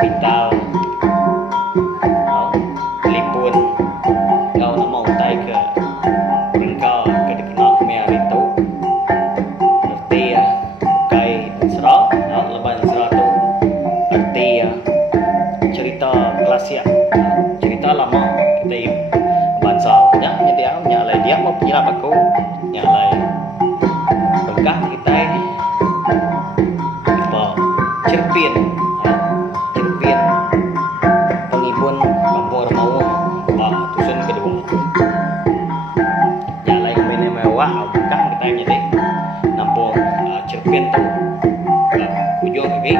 hospital. Telepon kau nak mau tay ke engkau ke dikenal ke hari tu erti ya kai serah leban serah tu erti ya cerita klasik cerita lama kita bangsa nya dia nya lai dia mau penyelap aku nya lai berkah kita apa cerpin penghibun kampung mau tusun kedua nya lai main mewah berkah kita jadi nampung cerpin tu ujung lagi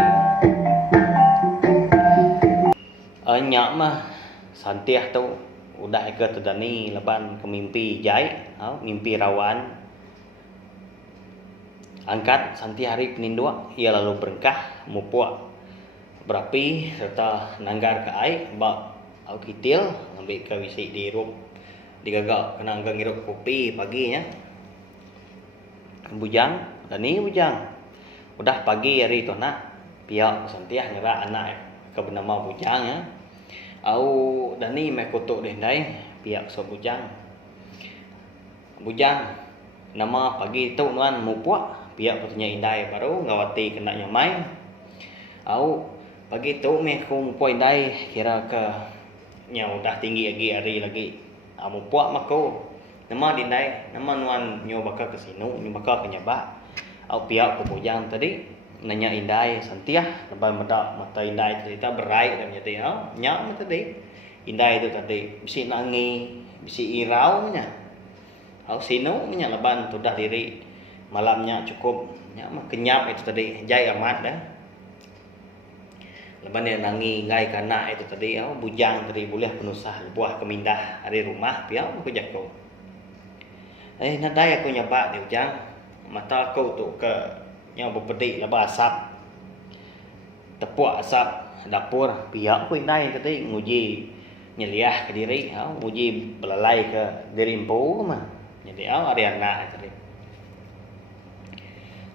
nyak mah santiah tu udah ke terdani leban ke mimpi jai mimpi rawan angkat santi hari penindua ia lalu berkah mupuak berapi serta nanggar ke ai bak au kitil ambil ke wisi di rup digagak kena ngirup kopi paginya bujang dani bujang udah pagi hari tu nak pihak santiah nyera anak ke bernama bujang ya au dani me kutuk deh dai pihak so bujang nama pagi tu nuan mupuak pihak katanya indai baru ngawati kena nyamai au pagi tu me ku mupuak indai kira ke nya udah tinggi lagi mupuak mako nama dindai nama nuan nyo bakal ke sinu nyo bakal ke nyaba au pihak ku bujang tadi nanya indai santiah lepas mata indai cerita berai dan jadi nyak tadi indai itu tadi bisi nangi bisi irau nya au sinu nya leban tu dah diri malamnya cukup nya mah kenyap itu tadi jai amat dah leban dia nangi ngai kana itu tadi bujang tadi boleh penusah buah kemindah hari rumah piau aku jago nadai aku nyaba dia bujang mata aku tu ke yang berpedik lepas asap tepuak asap dapur pihak aku indai tadi nguji nyeliah ke diri nguji belalai ke diri empu mah jadi ada anak tadi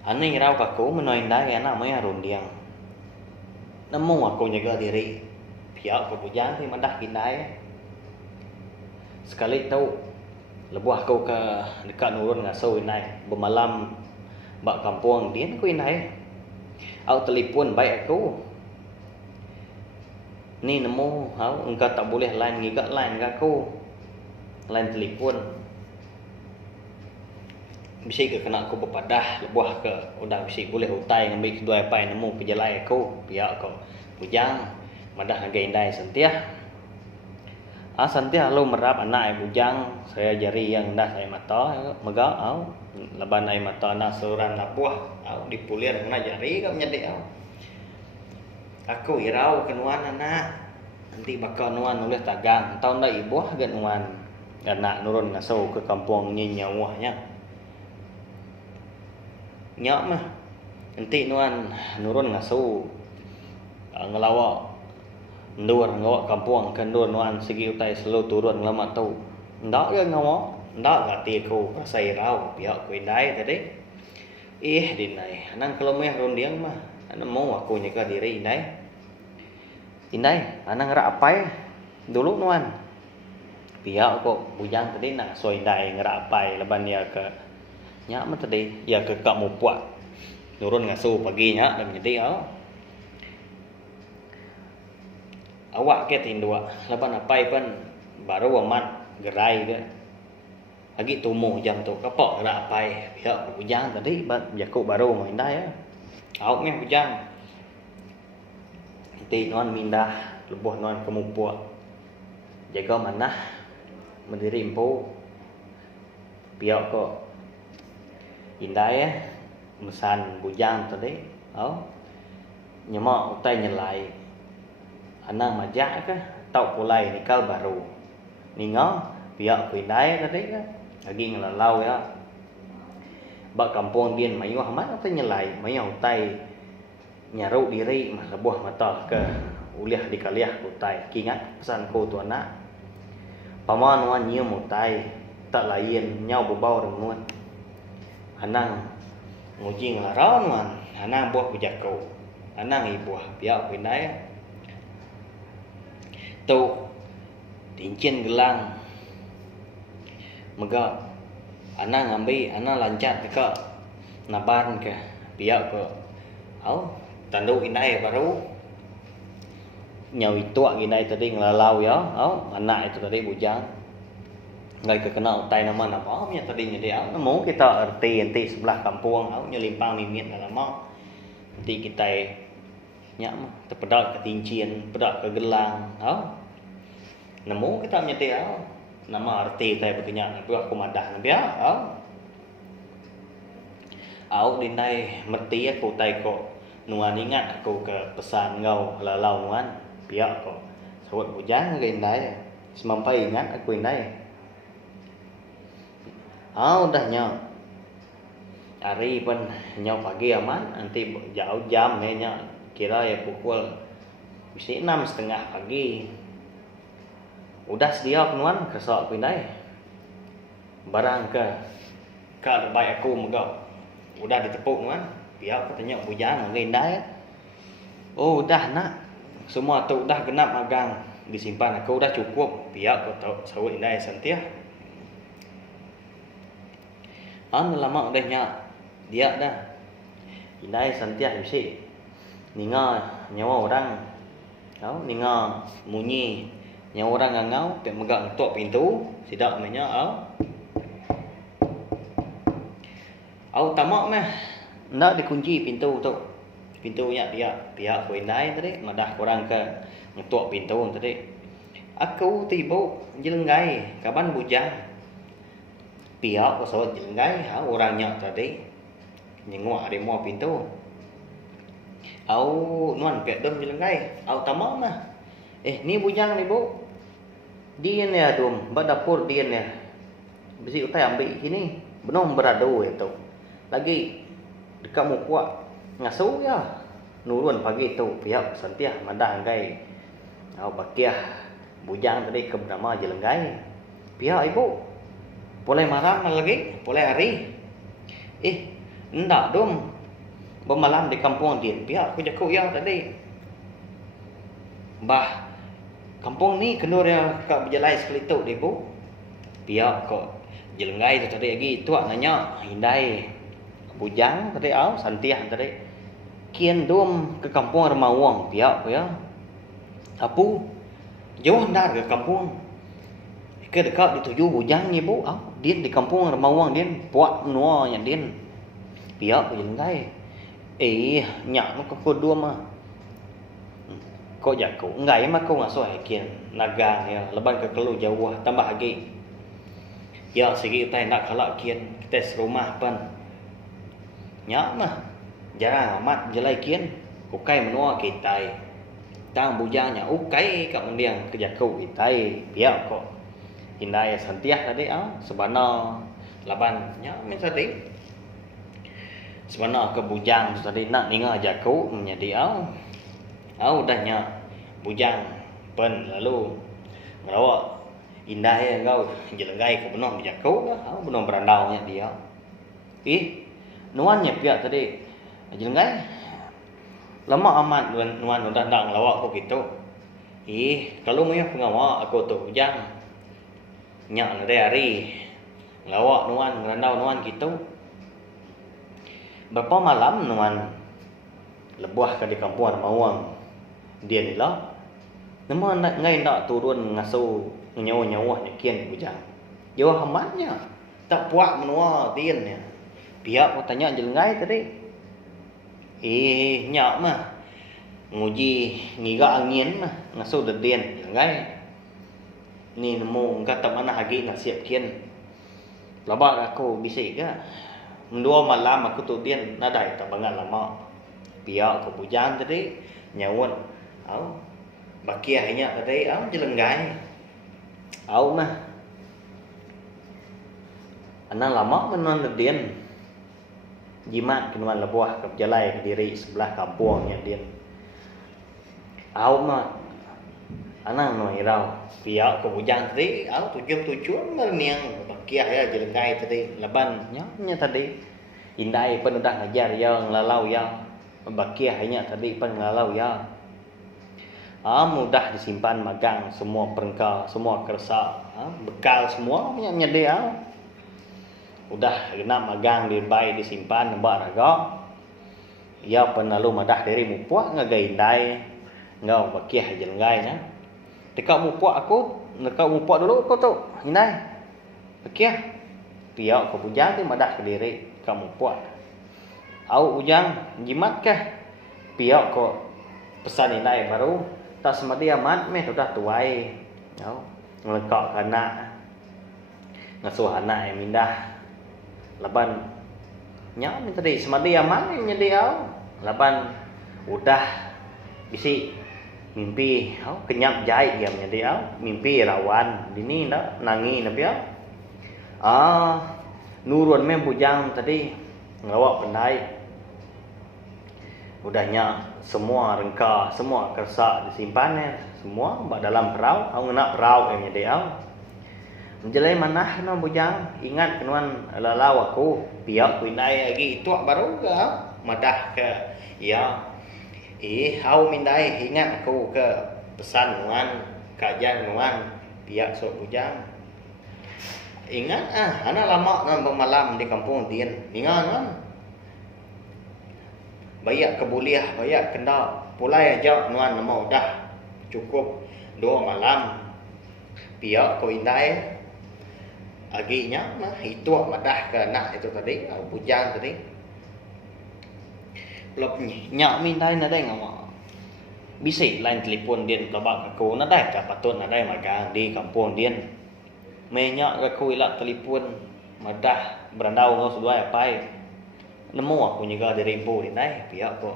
ani rau aku menoi indai anak mai rundiang nemu aku jaga diri pihak aku bujang ti mendah indai sekali tahu lebuh aku ke dekat nurun ngasuh indai bermalam bak kampung dia aku indai au telefon baik aku ni nemu engkau tak boleh line ngigak line ke aku line telefon bisi ke kena aku berpadah lebuh ke udah bisi boleh utai ngambil kedua pai nemu pejalai aku pihak aku bujang madah harga indai santiah santiah lu merap anak bujang saya jari yang dah saya mata megak leban ai mata nak seorang labuah dipulir kena jari kau nyedi aku irau kenuan anak nanti bakal nuan oleh tagang tahun dah ibu gan nuan anak nurun ngasuh ke kampung nyawahnya nyak mah nanti nuan nurun ngasuh ngelawak ndur ngawak kampung kendur nuan segi utai selalu turun lama tu ndak ke ngawak ndak ngati aku rasa irau pihak ku indai tadi dinai anang kalau meh rundiang mah anang mau aku nyaka diri indai anang rapai dulu nuan pihak aku bujang tadi nak so indai ngerapai leban ya ke nyak mah tadi ya ke kak mupuak turun ngasuh pagi nya dan jadi awak ke tindua leban apai pun baru amat gerai ke lagi tumu jam tu kapok gerak apai pihak bujang tadi jaku baru main dah ya au meh bujang nanti nuan mindah lebuh nuan ke mupuak jaga manah mendiri empu pihak ko indai mesan bujang tadi nyemak utai nyelai anang majak ke tau pulai nikal baru ningo pihak ku indai tadi ke lagi ngelalau ya bak kampung dia mayu amat atau nyelai mayu utai nyaru diri mah lebuh mata ke uliah dikaliah utai kingat pesan ku tu anak paman wan nyium utai tak lain nyau bebau dengan anang nguji ngelarau wan anang buah bujak kau anang ibuah pihak ku indai tu cincin gelang mega ana ngambil ana lancat ke naban ke pihak ke au tanduk indai baru nyawi tua indai tadi ngelalau ya au anak itu tadi bujang ngai ke kena utai nama nya tadi nya dia mau kita erti nanti sebelah kampung au nya limpang mimit dalam mau nanti kita nya terpedak ke cincin pedak ke gelang au nemu kita nyeti au nama arti tai berkenyak buat kumadah bia au dinai mesti aku tai ko nuan ingat aku ke pesan ngau lalau nuan pia ko sawat bujang ke indai semampai ingat aku indai au dah nya hari pun nyau pagi aman nanti jauh jam nya kira ya pukul mesti 6:30 pagi udah sedia nuan kesok pindai barang ke baik aku megau udah ditepuk nuan biar katanya bujang ngendai oh udah nak semua tu udah genap magang disimpan aku udah cukup biar aku tahu sawit indai santia lama udah nya dia dah indai santia bisi ninga nyawa orang kau ninga munyi yang orang ngangau pe megang tok pintu sidak namanya au tamak meh ndak dikunci pintu tu pintunya dia pihak koinai tadi madah kurang ke ngetok pintu tadi aku tiba jelenggai kaban bujang pihak pesawat jelenggai orangnya tadi nyengok ada mau pintu au nuan pe dom jelenggai au tamak meh ni bujang ni bu dia ni adum dapur dia ni bisi utai ambil sini belum beradu itu lagi dekat muka ngasuh ya nurun pagi tu pihak santiah madah angkai au bakiah bujang tadi ke bernama jelenggai pihak ibu boleh marah lagi boleh hari ndak dum bermalam di kampung dia pihak aku jaku ya tadi bah kampung ni kendor ya kak berjalai sekali tu dia bu pihak kok jelenggai tu tadi lagi tuak nanya hindai bujang tadi au santiah tadi kian dom ke kampung Remawang pihak ko ya apu jauh ndar ke kampung ke dekat dituju bujang ni bu au dia di kampung Remawang dia puak nuo nya dia pihak jelenggai nyak no ko dua mah kok jago ngai mah kau ngasuh kian naga ya leban ke kelu jauh tambah lagi ya segi utai nak kalak kian tes rumah pan nyak mah jarang amat jelai kian ukai menua kita tang bujangnya ukai kat mendiang ke jago kita biar kok indai santiah tadi sebana laban nyak men tadi sebana ke bujang tadi nak ninga jago menjadi udahnya bujang pen lalu ngelawak indah ya kau jelenggai ke benom jago benom berandaunya dia nuannya pihak tadi jelenggai lama amat nuan udah ndak ngelawak kok gitu kalau mau pengawa aku tu bujang nyak hari ngelawak nuan ngerandau nuan gitu berapa malam nuan lebuah ke di kampung Remawang dia ni lah nama ngai nak turun ngasuh nyawa-nyawa kian bujang jauh hamatnya tak puak menua tiannya pihak tanya jelenggai tadi nyak mah nguji ngiga angin mah ngasuh dedien jelenggai ni nemu kata mana hagi nak siap kian labak aku bisik ke mendua malam aku tu tian nadai tak bangal lama pihak ke bujang tadi nyawon bakiahnya tadi jelenggai mah anak lama menon dedien jimat kenuan lebuah ke jalai ke diri sebelah kampungnya dia mah anak no irau pihak ke bujang tadi tujuan merniang bakiah ya jelenggai tadi leban nya tadi indai pun udah ngajar yang lalau ya bakiahnya tadi pun lalau ya mudah disimpan magang semua perengkau, semua kerasa, bekal semua menyedia. Udah kena magang di baik disimpan nampak ragak. Ya penalu madah dari mupuak ngagai indai ngau bakiah jelngai na. Tekak mupuak dulu aku tu indai. Bakiah. Piak ke bujang ti madah ke diri kamu puak. Au ujang jimat kah? Piak ko pesan indai baru tak semadi amat meh sudah tuai. Au ngelekak kana. Ngasuh anak yang mindah. Laban nya minta tadi semadi amat nyedi au. Laban udah bisi mimpi au kenyap jai dia menjadi au mimpi rawan dini dah nangi na piak. Nurun meh bujang tadi ngawak pendai. Udahnya semua rengka, semua kersa disimpan semua bak dalam perahu, au ngena perahu yang jadi au. Menjelai manah no bujang, ingat kenuan lalau aku, piak ku indai lagi itu baru ke madah ke ya. Au mindai ingat aku ke pesan nuan, kajian nuan, piak sok bujang. Ingat anak lama nan bermalam di kampung Tien. Ingat kan? Bayak kebuliah, bayak kena pulai aja nuan nama dah cukup 2 malam. Piak ko indai. Aginya mah itu madah ke anak itu tadi, bujang tadi. Lop nyak mindai na dai ngama. Bisi lain telefon dia tabak aku na dai ka patut na dai magang di kampung Tien. Menyak aku ilak telefon madah berandau ngau sudai apai. Nemu aku juga dari ibu dinai pihak ko.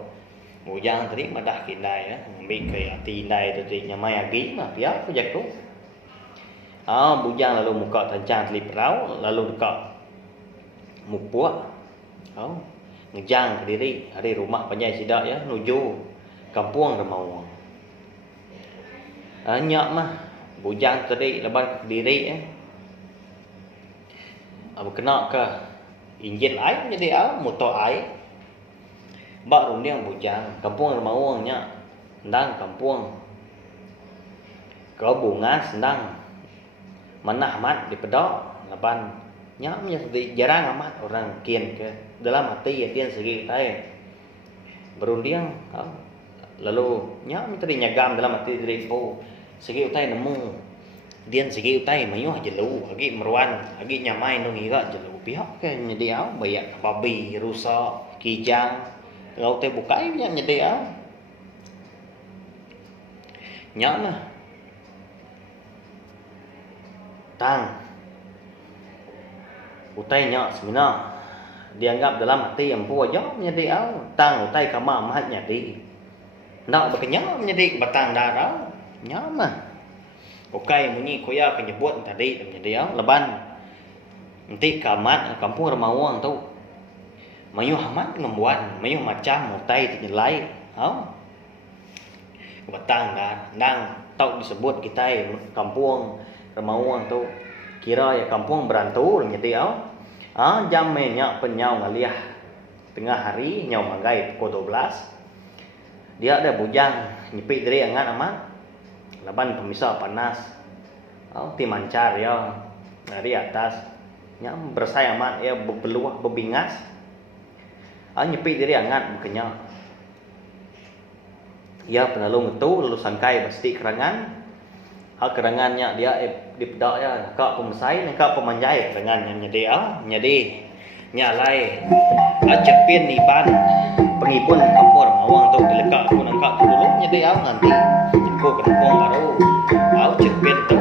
Bujang tadi madah kindai ambil ke hati indai tadi nyamai agi mah pihak ko jak tu. Bujang lalu muka tancang teli perau lalu dekat mupuak. Ngejang ke diri hari rumah panjai sidak ya nuju kampung Remau. Nyak mah bujang tadi lebar ke diri kena ke injil air jadi motor air. Bak rundiang bujang kampung Remau nya ndang kampung kau bunga sendang manah amat di pedok laban nya jarang amat orang kian ke dalam hati ya kian segi tai berundiang lalu nya minta nyagam dalam hati diri segi utai nemu dian segi utai mayuh jelu agi meruan agi nyamai no ngira jelu pihak ke nyediau bayak babi rusa kijang ngau teh bukai nya nyediau nya nah tang utai nya semina dianggap dalam hati yang puas aja nyediau tang utai kama mahat nyadi nak berkenyang menjadi batang darah nyama. Okai munyi koya penyebut tadi menjadi leban. Nanti kamat kampung Remau tu. Mayuh amat ngembuan, mayuh macam mutai ternyelai. Batang nang tau disebut kita kampung Remau tu. Kira ya kampung berantu menjadi jam menyak penyau ngaliah tengah hari nyau manggai pukul 12. Dia ada bujang nyipik diri angan amat. Laban pemisah panas. Ti mancar ya dari atas. Nya bersai amat ya berpeluah berbingas. Nyepik diri angat bekenya. Ya penalung itu lalu sangkai pasti kerangan. Kerangannya dia di pedak ya kak pemisai kak pemanjai kerangannya jadi nyalai cepin iban pengipun kampung Remau tu dilekak pun angkat tu dulu jadi nanti ko kampung baru cepin tu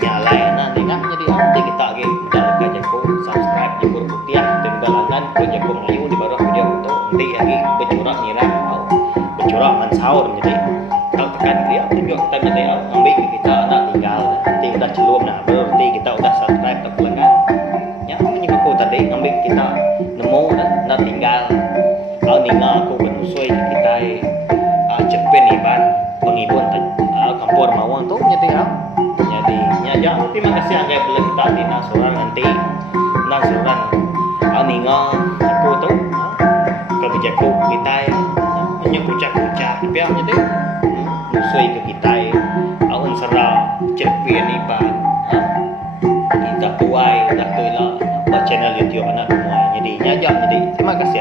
nyalai nanti jadi nanti kita lagi menjalankan jago subscribe jago putih dan galangan ke jago Melayu di bawah video itu nanti lagi bercorak nira bercorak mansau jadi tak tekan dia tunjuk kita nanti ambil kita nak tinggal nanti udah celum berarti kita udah subscribe tak galangan ya ini aku tadi ambil kita nemu nak tinggal ninga aku benusui kita cepin iban pengibun kampung Remau tu jadi nyajak terima kasih anggai boleh kita di nasuran nanti nasuran ninga aku tu kebijaku kita hanya kucak-kucak tapi jadi kusui ke kita aun sera cerpian ni pa kita tuai dah tu lah channel YouTube anak semua jadi nyajak jadi terima kasih.